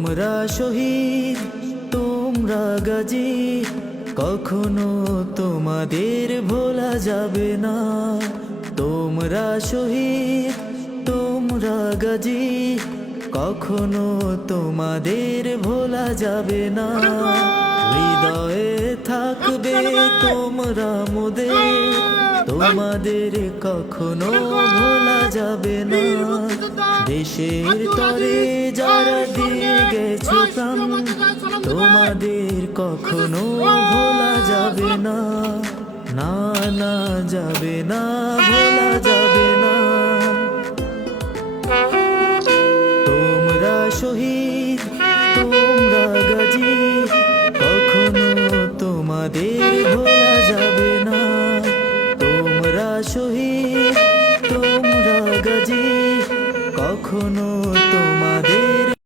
তোমরা শহীদ, তোমরা গাজী, কখনো তোমাদের ভোলা যাবে না। তোমরা শহীদ, তোমরা গাজী, কখনো তোমাদের ভোলা যাবে না। হৃদয়ে থাকবে তোমরা মোদের, তোমাদের কখনো ভোলা যাবে না। দেশের তরে যারা দিয়ে গেছো প্রাণ, তোমাদের কখনো ভোলা যাবে না। না না যাবে না, ভোলা যাবে না। তোমরা শহীদ, তোমরা গাজী, কখনো তোমাদের ভোলা যাবে না। তোমরা শহীদ, তোমরা গাজী, কখনো